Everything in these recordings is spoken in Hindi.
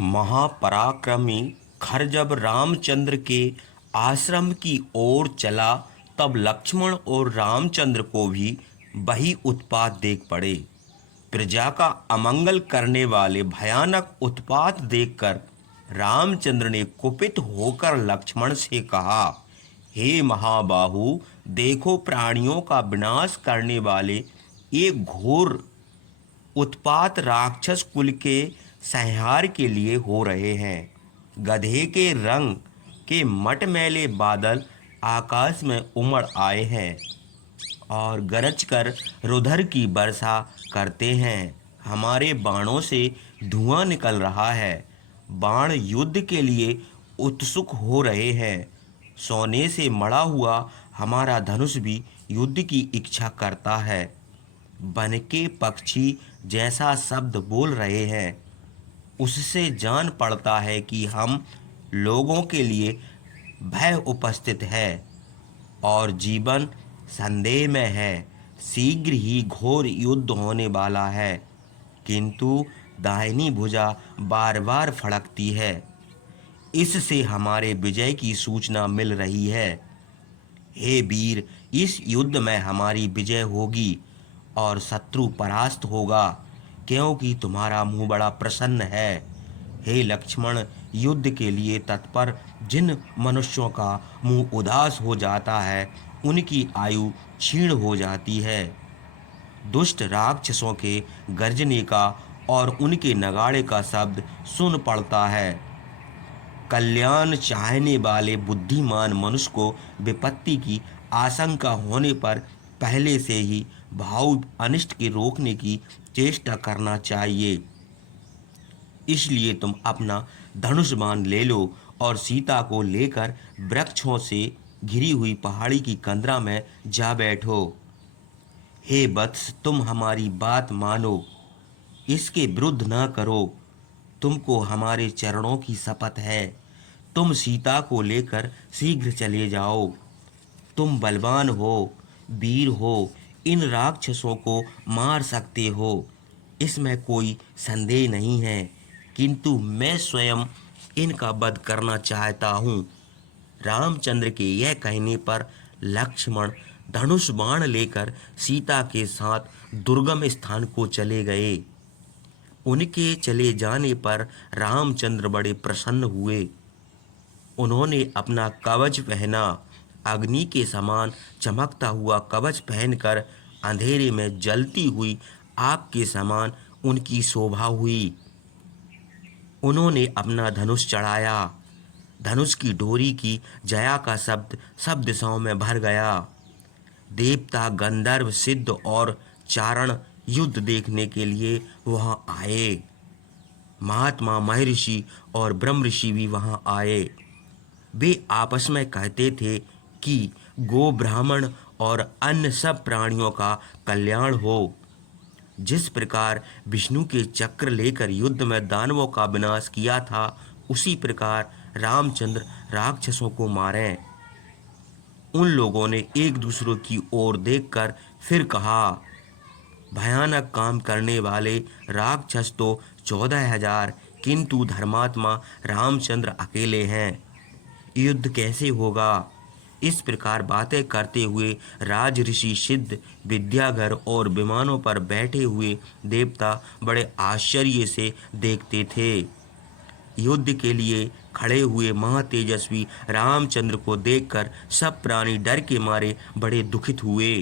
महापराक्रमी खर जब रामचंद्र के आश्रम की ओर चला, तब लक्ष्मण और रामचंद्र को भी वही उत्पात देख पड़े। प्रजा का अमंगल करने वाले भयानक उत्पात देखकर रामचंद्र ने कुपित होकर लक्ष्मण से कहा, हे महाबाहु, देखो प्राणियों का विनाश करने वाले एक घोर उत्पात राक्षस कुल के संहार के लिए हो रहे हैं। गधे के रंग के मटमैले बादल आकाश में उमड़ आए हैं और गरज कर रुधिर की वर्षा करते हैं। हमारे बाणों से धुआं निकल रहा है। बाण युद्ध के लिए उत्सुक हो रहे हैं। सोने से मढ़ा हुआ हमारा धनुष भी युद्ध की इच्छा करता है। वन के पक्षी जैसा शब्द बोल रहे हैं, उससे जान पड़ता है कि हम लोगों के लिए भय उपस्थित है और जीवन संदेह में है। शीघ्र ही घोर युद्ध होने वाला है, किंतु दाहिनी भुजा बार बार फड़कती है। इससे हमारे विजय की सूचना मिल रही है। हे वीर, इस युद्ध में हमारी विजय होगी और शत्रु परास्त होगा, क्योंकि तुम्हारा मुंह बड़ा प्रसन्न है। हे लक्ष्मण, युद्ध के लिए तत्पर जिन मनुष्यों का मुंह उदास हो जाता है, उनकी आयु क्षीण हो जाती है। दुष्ट राक्षसों के गर्जने का और उनके नगाड़े का शब्द सुन पड़ता है। कल्याण चाहने वाले बुद्धिमान मनुष्य को विपत्ति की आशंका होने पर पहले से ही भाव अनिष्ट के रोकने की चेष्टा करना चाहिए। इसलिए तुम अपना धनुष बाण ले लो और सीता को लेकर वृक्षों से घिरी हुई पहाड़ी की कंदरा में जा बैठो। हे वत्स, तुम हमारी बात मानो, इसके विरुद्ध न करो। तुमको हमारे चरणों की शपथ है। तुम सीता को लेकर शीघ्र चले जाओ। तुम बलवान हो, वीर हो, इन राक्षसों को मार सकते हो, इसमें कोई संदेह नहीं है, किंतु मैं स्वयं इनका वध करना चाहता हूँ। रामचंद्र के यह कहने पर लक्ष्मण धनुष बाण लेकर सीता के साथ दुर्गम स्थान को चले गए। उनके चले जाने पर रामचंद्र बड़े प्रसन्न हुए। उन्होंने अपना कवच पहना। अग्नि के समान चमकता हुआ कवच पहनकर अंधेरे में जलती हुई आग के समान उनकी शोभा हुई। उन्होंने अपना धनुष चढ़ाया। धनुष की डोरी की जया का शब्द सब दिशाओं में भर गया। देवता, गंधर्व, सिद्ध और चारण युद्ध देखने के लिए वहां आए। महात्मा, महर्षि और ब्रह्म ऋषि भी वहां आए। वे आपस में कहते थे कि गो, ब्राह्मण और अन्य सब प्राणियों का कल्याण हो। जिस प्रकार विष्णु के चक्र लेकर युद्ध में दानवों का विनाश किया था, उसी प्रकार रामचंद्र राक्षसों को मारें। उन लोगों ने एक दूसरे की ओर देखकर फिर कहा, भयानक काम करने वाले राक्षस तो 14,000, किंतु धर्मात्मा रामचंद्र अकेले हैं। युद्ध कैसे होगा? इस प्रकार बातें करते हुए राज ऋषि, सिद्ध, विद्याधर और विमानों पर बैठे हुए देवता बड़े आश्चर्य से देखते थे। युद्ध के लिए खड़े हुए महातेजस्वी रामचंद्र को देखकर सब प्राणी डर के मारे बड़े दुखित हुए।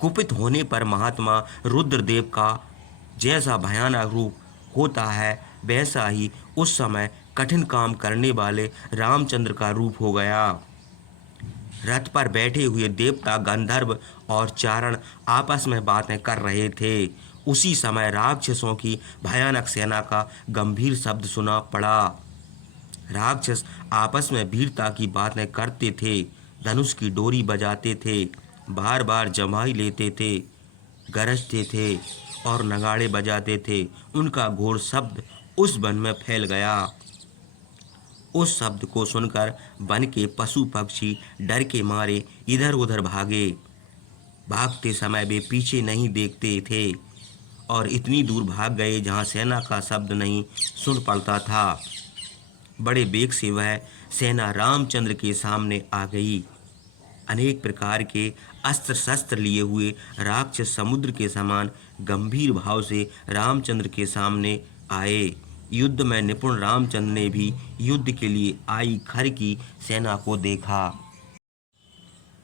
कुपित होने पर महात्मा रुद्रदेव का जैसा भयानक रूप होता है, वैसा ही उस समय कठिन काम करने वाले रामचंद्र का रूप हो गया। रथ पर बैठे हुए देवता, गंधर्व और चारण आपस में बातें कर रहे थे। उसी समय राक्षसों की भयानक सेना का गंभीर शब्द सुना पड़ा। राक्षस आपस में वीरता की बातें करते थे, धनुष की डोरी बजाते थे, बार बार जमाई लेते थे, गरजते थे और नगाड़े बजाते थे। उनका घोर शब्द उस वन में फैल गया। उस शब्द को सुनकर वन के पशु पक्षी डर के मारे इधर उधर भागे। भागते समय वे पीछे नहीं देखते थे और इतनी दूर भाग गए जहाँ सेना का शब्द नहीं सुन पड़ता था। बड़े बेग से वह सेना रामचंद्र के सामने आ गई। अनेक प्रकार के अस्त्र शस्त्र लिए हुए राक्षस समुद्र के समान गंभीर भाव से रामचंद्र के सामने आए। युद्ध में निपुण रामचंद्र ने भी युद्ध के लिए आई खर की सेना को देखा।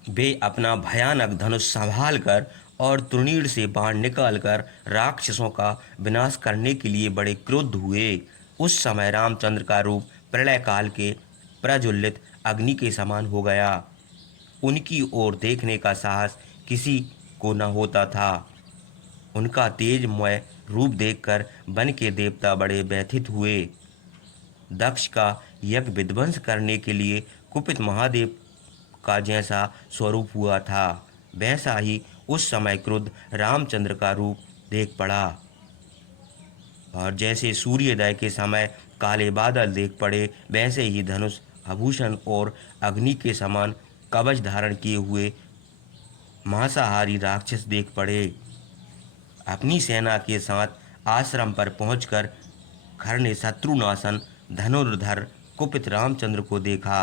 वे अपना भयानक धनुष संभाल कर और तृणीर से बाण निकालकर राक्षसों का विनाश करने के लिए बड़े क्रुद्ध हुए। उस समय रामचंद्र का रूप प्रलय काल के प्रज्वलित अग्नि के समान हो गया। उनकी ओर देखने का साहस किसी को न होता था। उनका तेजमय रूप देखकर वन के देवता बड़े व्यथित हुए। दक्ष का यज्ञ विध्वंस करने के लिए कुपित महादेव का जैसा स्वरूप हुआ था, वैसा ही उस समय क्रुद्ध रामचंद्र का रूप देख पड़ा। और जैसे सूर्योदय के समय काले बादल देख पड़े, वैसे ही धनुष आभूषण और अग्नि के समान कवच धारण किए हुए मांसाहारी राक्षस देख पड़े। अपनी सेना के साथ आश्रम पर पहुंचकर खर ने शत्रुनाशन धनुर्धर कुपित रामचंद्र को देखा।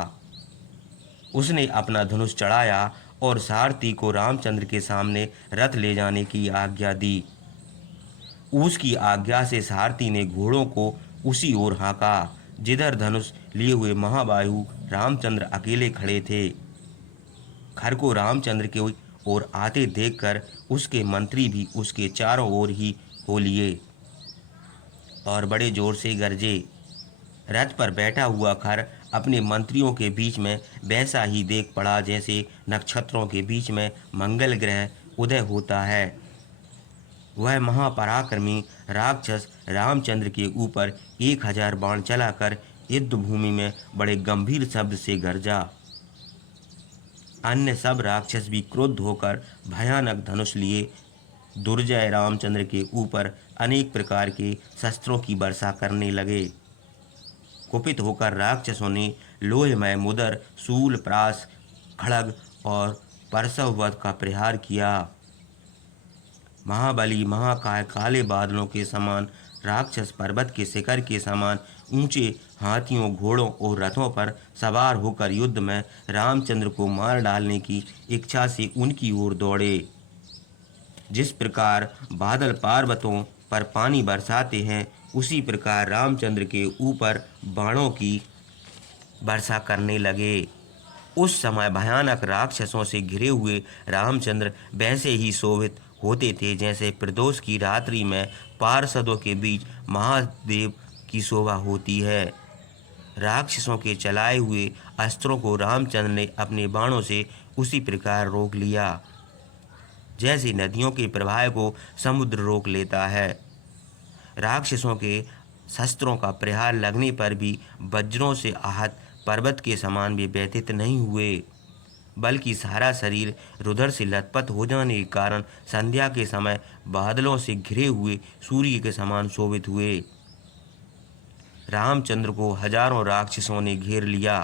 उसने अपना धनुष चढ़ाया और सारथी को रामचंद्र के सामने रथ ले जाने की आज्ञा दी। उसकी आज्ञा से सारथी ने घोड़ों को उसी ओर हाँका जिधर धनुष लिए हुए महाबाहु रामचंद्र अकेले खड़े थे। खर को रामचंद्र के ओर आते देखकर उसके मंत्री भी उसके चारों ओर ही हो लिए और बड़े जोर से गरजे। रथ पर बैठा हुआ खर अपने मंत्रियों के बीच में वैसा ही देख पड़ा जैसे नक्षत्रों के बीच में मंगल ग्रह उदय होता है। वह महापराक्रमी राक्षस रामचंद्र के ऊपर 1000 बाण चलाकर युद्ध भूमि में बड़े गंभीर शब्द से गरजा। अन्य सब राक्षस भी क्रुद्ध होकर भयानक धनुष लिए दुर्जय रामचंद्र के ऊपर अनेक प्रकार के शस्त्रों की वर्षा करने लगे। कुपित होकर राक्षसों ने लोहमय मुदर, शूल, प्रास, खड़ग और परशववध का प्रहार किया। महाबली महाकाय काले बादलों के समान राक्षस पर्वत के शिखर के समान ऊंचे हाथियों, घोड़ों और रथों पर सवार होकर युद्ध में रामचंद्र को मार डालने की इच्छा से उनकी ओर दौड़े। जिस प्रकार बादल पर्वतों पर पानी बरसाते हैं, उसी प्रकार रामचंद्र के ऊपर बाणों की वर्षा करने लगे। उस समय भयानक राक्षसों से घिरे हुए रामचंद्र वैसे ही शोभित होते थे जैसे प्रदोष की रात्रि में पार्षदों के बीच महादेव की शोभा होती है। राक्षसों के चलाए हुए अस्त्रों को रामचंद्र ने अपने बाणों से उसी प्रकार रोक लिया जैसे नदियों के प्रवाह को समुद्र रोक लेता है। राक्षसों के शस्त्रों का प्रहार लगने पर भी वज्रों से आहत पर्वत के समान भी व्यथित नहीं हुए, बल्कि सारा शरीर रुधिर से लथपथ हो जाने के कारण संध्या के समय बादलों से घिरे हुए सूर्य के समान शोभित हुए। रामचंद्र को हजारों राक्षसों ने घेर लिया।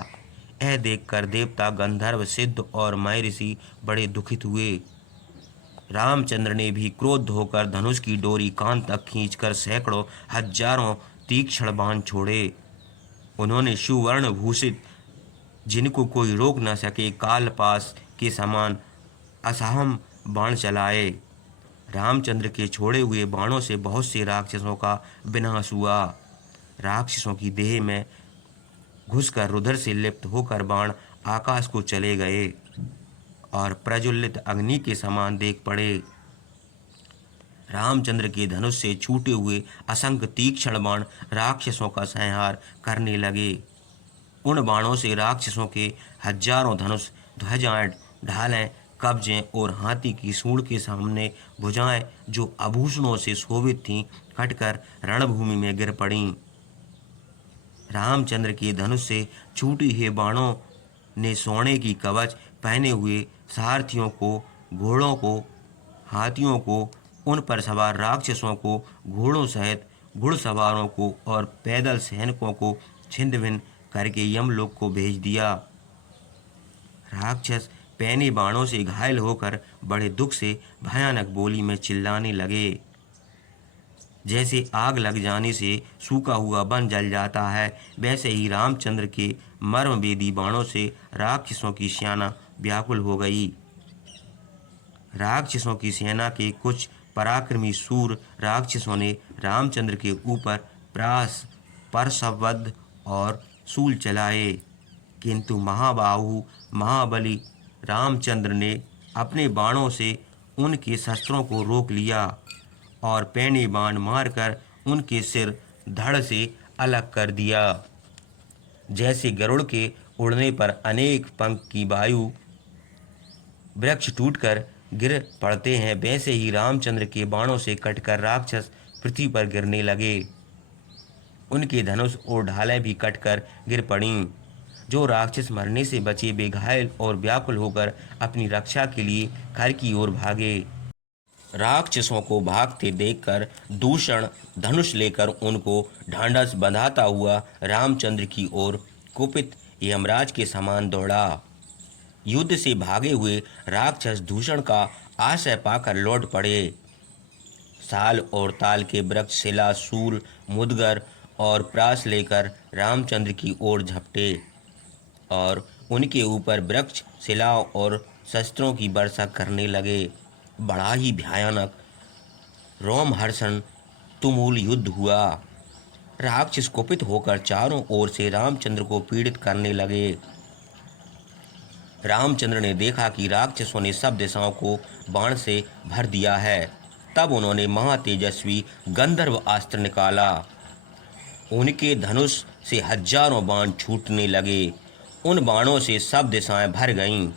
यह देखकर देवता, गंधर्व, सिद्ध और मय ऋषि बड़े दुखित हुए। रामचंद्र ने भी क्रोध होकर धनुष की डोरी कान तक खींचकर सैकड़ों हजारों तीक्ष्ण बाण छोड़े। उन्होंने सुवर्ण भूषित, जिनको कोई रोक न सके, कालपास के समान असहम बाण चलाए। रामचंद्र के छोड़े हुए बाणों से बहुत से राक्षसों का विनाश हुआ। राक्षसों की देह में घुसकर रुधिर से लिप्त होकर बाण आकाश को चले गए और प्रज्वलित अग्नि के समान देख पड़े। रामचंद्र के धनुष से छूटे हुए असंख्य तीक्ष्ण बाण राक्षसों का संहार करने लगे। उन बाणों से राक्षसों के हजारों धनुष, ध्वजाएं, ढालें, कब्जें और हाथी की सूंड के सामने भुजाएं जो आभूषणों से शोभित थीं, कटकर रणभूमि में गिर पड़ीं। रामचंद्र के धनुष से छूटे हुए बाणों ने सोने की कवच पहने हुए सारथियों को, घोड़ों को, हाथियों को, उन पर सवार राक्षसों को, घोड़ों सहित घुड़सवारों को और पैदल सैनिकों को छिन्न भिन्न करके यमलोक को भेज दिया। राक्षस पैने बाणों से घायल होकर बड़े दुख से भयानक बोली में चिल्लाने लगे। जैसे आग लग जाने से सूखा हुआ वन जल जाता है, वैसे ही रामचंद्र के मर्मभेदी बाणों से राक्षसों की सेना व्याकुल हो गई। राक्षसों की सेना के कुछ पराक्रमी सूर राक्षसों ने रामचंद्र के ऊपर प्रास, परशवद और शूल चलाए, किंतु महाबाहु महाबली रामचंद्र ने अपने बाणों से उनके शस्त्रों को रोक लिया और पैने बाण मारकर उनके सिर धड़ से अलग कर दिया। जैसे गरुड़ के उड़ने पर अनेक पंख की वायु वृक्ष टूटकर गिर पड़ते हैं, वैसे ही रामचंद्र के बाणों से कटकर राक्षस पृथ्वी पर गिरने लगे। उनके धनुष और ढालें भी कटकर गिर पड़ीं। जो राक्षस मरने से बचे वे घायल और व्याकुल होकर अपनी रक्षा के लिए घर की ओर भागे। राक्षसों को भागते देखकर दूषण धनुष लेकर उनको ढांढस बंधाता हुआ रामचंद्र की ओर कुपित यमराज के समान दौड़ा। युद्ध से भागे हुए राक्षस दूषण का आश्रय पाकर लौट पड़े। साल और ताल के वृक्ष शिला, शूल, मुदगर और प्रास लेकर रामचंद्र की ओर झपटे और उनके ऊपर वृक्ष, शिलाओं और शस्त्रों की वर्षा करने लगे। बड़ा ही भयानक रोमहर्षण तुमुल युद्ध हुआ। राक्षस कुपित होकर चारों ओर से रामचंद्र को पीड़ित करने लगे। रामचंद्र ने देखा कि राक्षसों ने सब दिशाओं को बाण से भर दिया है। तब उन्होंने महातेजस्वी गंधर्व अस्त्र निकाला। उनके धनुष से हजारों बाण छूटने लगे। उन बाणों से सब दिशाएं भर गईं।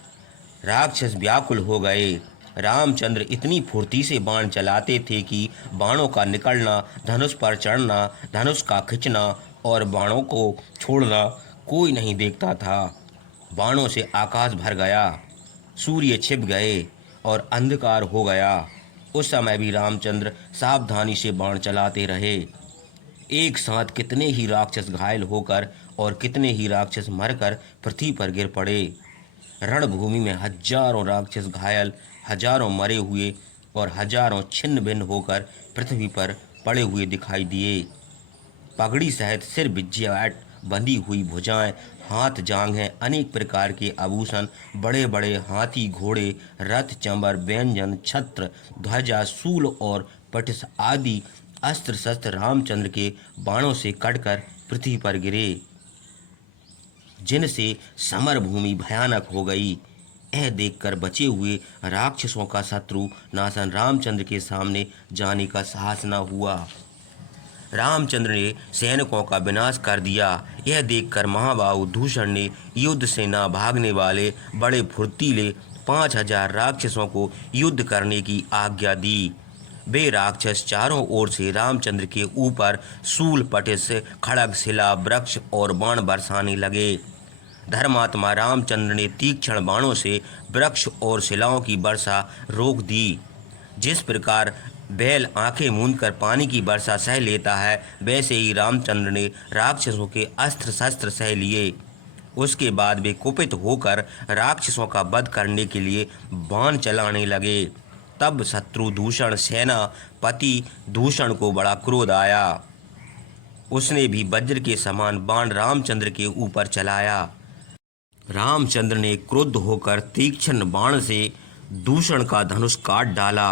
राक्षस व्याकुल हो गए। रामचंद्र इतनी फुर्ती से बाण चलाते थे कि बाणों का निकलना, धनुष पर चढ़ना, धनुष का खिंचना और बाणों को छोड़ना कोई नहीं देखता था। बाणों से आकाश भर गया, सूर्य छिप गए और अंधकार हो गया। उस समय भी रामचंद्र सावधानी से बाण चलाते रहे। एक साथ कितने ही राक्षस घायल होकर और कितने ही राक्षस मरकर पृथ्वी पर गिर पड़े। रणभूमि में हजारों राक्षस घायल, हजारों मरे हुए और हजारों छिन्न भिन्न होकर पृथ्वी पर पड़े हुए दिखाई दिए। पगड़ी सहित सिर विज्जाट बंधी हुई भुजाएं, हाथ जांघें, अनेक प्रकार के आभूषण, बड़े बड़े हाथी, घोड़े, रथ, चंबर, व्यंजन, छत्र, ध्वजा, शूल और पटिश आदि अस्त्र शस्त्र रामचंद्र के बाणों से कटकर पृथ्वी पर गिरे, जिनसे समर भूमि भयानक हो गई। यह देखकर बचे हुए राक्षसों का शत्रु नाशन रामचंद्र के सामने जाने का साहस न हुआ। रामचंद्र ने सैनिकों का विनाश कर दिया। यह देखकर महाबाहु दूषण ने युद्ध से न भागने वाले बड़े फुर्तीले 5000 राक्षसों को युद्ध करने की आज्ञा दी। वे राक्षस चारों ओर से रामचंद्र के ऊपर शूल, पटिश, खड़ग, शिला, वृक्ष और बाण बरसाने लगे। धर्मात्मा रामचंद्र ने तीक्ष्ण बाणों से वृक्ष और शिलाओं की वर्षा रोक दी। जिस प्रकार बैल आंखें मूंदकर पानी की वर्षा सह लेता है, वैसे ही रामचंद्र ने राक्षसों के अस्त्र शस्त्र सह लिए। उसके बाद वे कुपित होकर राक्षसों का वध करने के लिए बाण चलाने लगे। तब शत्रु दूषण सेनापति दूषण को बड़ा क्रोध आया। उसने भी वज्र के समान बाण रामचंद्र के ऊपर चलाया। रामचंद्र ने क्रुद्ध होकर तीक्ष्ण बाण से दूषण का धनुष काट डाला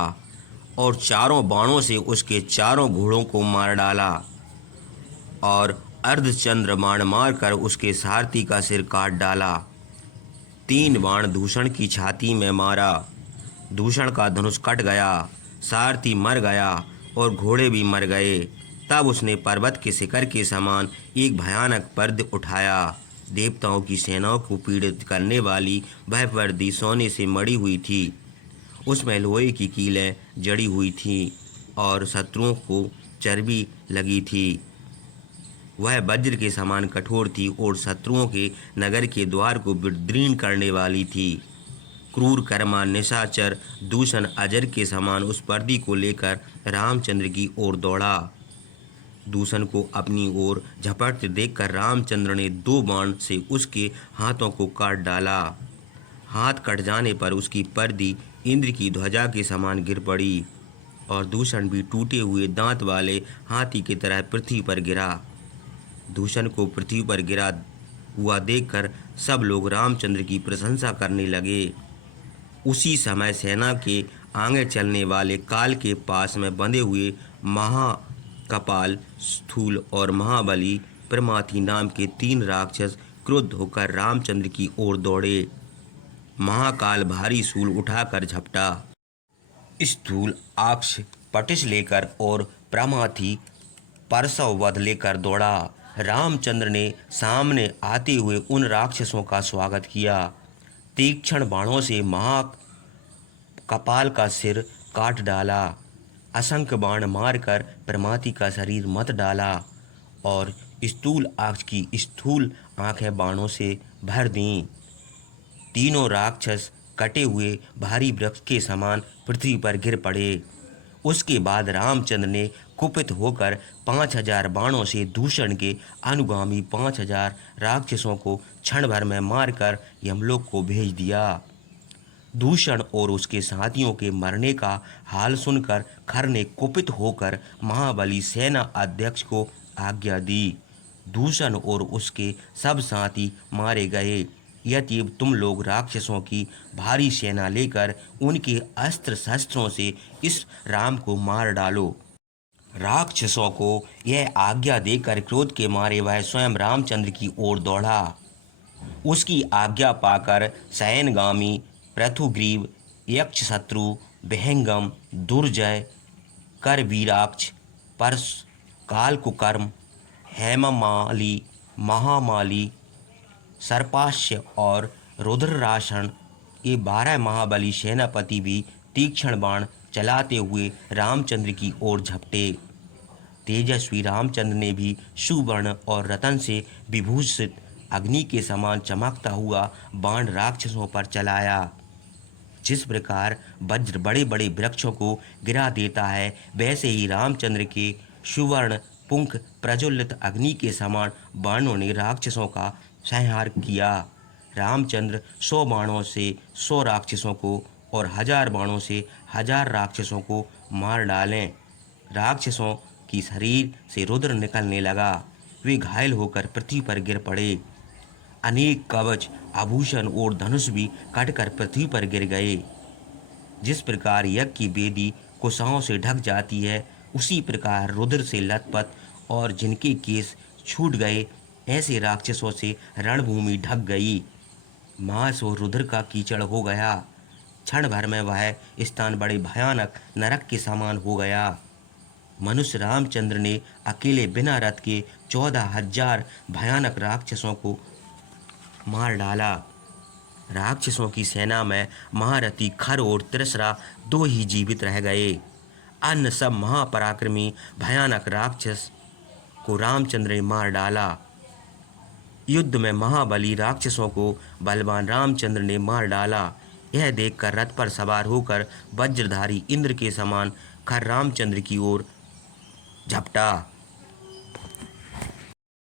और चारों बाणों से उसके चारों घोड़ों को मार डाला और अर्धचंद्र बाण मारकर उसके सारथी का सिर काट डाला। 3 बाण दूषण की छाती में मारा। दूषण का धनुष कट गया, सारथी मर गया और घोड़े भी मर गए। तब उसने पर्वत के शिखर के समान एक भयानक पर्द उठाया। देवताओं की सेनाओं को पीड़ित करने वाली वह पर्दी सोने से मड़ी हुई थी। उसमें लोहे की कीलें जड़ी हुई थीं और शत्रुओं को चर्बी लगी थी। वह वज्र के समान कठोर थी और शत्रुओं के नगर के द्वार को विदीर्ण करने वाली थी। क्रूर कर्मा निशाचर दूषण अजर के समान उस पर्दी को लेकर रामचंद्र की ओर दौड़ा। दूषण को अपनी ओर झपटते देखकर रामचंद्र ने 2 बाण से उसके हाथों को काट डाला। हाथ कट जाने पर उसकी पर्दी इंद्र की ध्वजा के समान गिर पड़ी। और दूषण भी टूटे हुए दांत वाले हाथी की तरह पृथ्वी पर गिरा। दूषण को पृथ्वी पर गिरा हुआ देखकर सब लोग रामचंद्र की प्रशंसा करने लगे। उसी समय सेना के आगे चलने वाले काल के पास में बंधे हुए महाकपाल, स्थूल और महाबली प्रमाथि नाम के 3 राक्षस क्रुद्ध होकर रामचंद्र की ओर दौड़े। महाकाल भारी शूल उठाकर झपटा। स्थूल अक्ष पटिश लेकर और प्रमाथि परसव वध लेकर दौड़ा। रामचंद्र ने सामने आते हुए उन राक्षसों का स्वागत किया। तीक्ष्ण बाणों से महाकपाल का सिर काट डाला, असंख्य बाण मारकर प्रमाथि का शरीर मत डाला और स्थूल अक्ष की स्थूल आंखें बाणों से भर दीं। तीनों राक्षस कटे हुए भारी वृक्ष के समान पृथ्वी पर गिर पड़े। उसके बाद रामचंद्र ने कुपित होकर 5000 बाणों से दूषण के अनुगामी 5000 राक्षसों को क्षण भर में मारकर यमलोक को भेज दिया। दूषण और उसके साथियों के मरने का हाल सुनकर खर ने कुपित होकर महाबली सेना अध्यक्ष को आज्ञा दी। दूषण और उसके सब साथी मारे गए। यदि तुम लोग राक्षसों की भारी सेना लेकर उनके अस्त्र शस्त्रों से इस राम को मार डालो। राक्षसों को यह आज्ञा देकर क्रोध के मारे वह स्वयं रामचंद्र की ओर दौड़ा। उसकी आज्ञा पाकर शयनगामी, पृथुग्रीव, यक्षशत्रु, विहंगम, दुर्जय, करवीराक्ष, परस, कालकुकर्म, हेममाली, महामाली, सर्पाश्य और रुद्रराशन ये 12 महाबली सेनापति भी तीक्ष्ण बाण चलाते हुए रामचंद्र की ओर झपटे। तेजस्वी रामचंद्र ने भी सुवर्ण और रतन से विभूषित अग्नि के समान चमकता हुआ बाण राक्षसों पर चलाया। जिस प्रकार वज्र बड़े बड़े वृक्षों को गिरा देता है, वैसे ही रामचंद्र के सुवर्ण पुंख प्रज्वलित अग्नि के समान बाणों ने राक्षसों का संहार किया। रामचंद्र 100 बाणों से 100 राक्षसों को और 1000 बाणों से 1000 राक्षसों को मार डालें। राक्षसों की शरीर से रुद्र निकलने लगा। वे घायल होकर पृथ्वी पर गिर पड़े। अनेक कवच, आभूषण और धनुष भी कटकर पृथ्वी पर गिर गए। जिस प्रकार यज्ञ की वेदी कुशाओं से ढक जाती है, उसी प्रकार रुद्र से लथपथ और जिनके केस छूट गए, ऐसे राक्षसों से रणभूमि ढक गई। मांस और रुद्र का कीचड़ हो गया। क्षण भर में वह स्थान बड़े भयानक नरक के समान हो गया। मनुष्य रामचंद्र ने अकेले बिना रथ के 14,000 भयानक राक्षसों को मार डाला। राक्षसों की सेना में महारथी खर और त्रिशरा 2 ही जीवित रह गए। अन्य सब महापराक्रमी भयानक राक्षस को रामचंद्र ने मार डाला। युद्ध में महाबली राक्षसों को बलवान रामचंद्र ने मार डाला। यह देखकर रथ पर सवार होकर वज्रधारी इंद्र के समान खर रामचंद्र की ओर झपटा।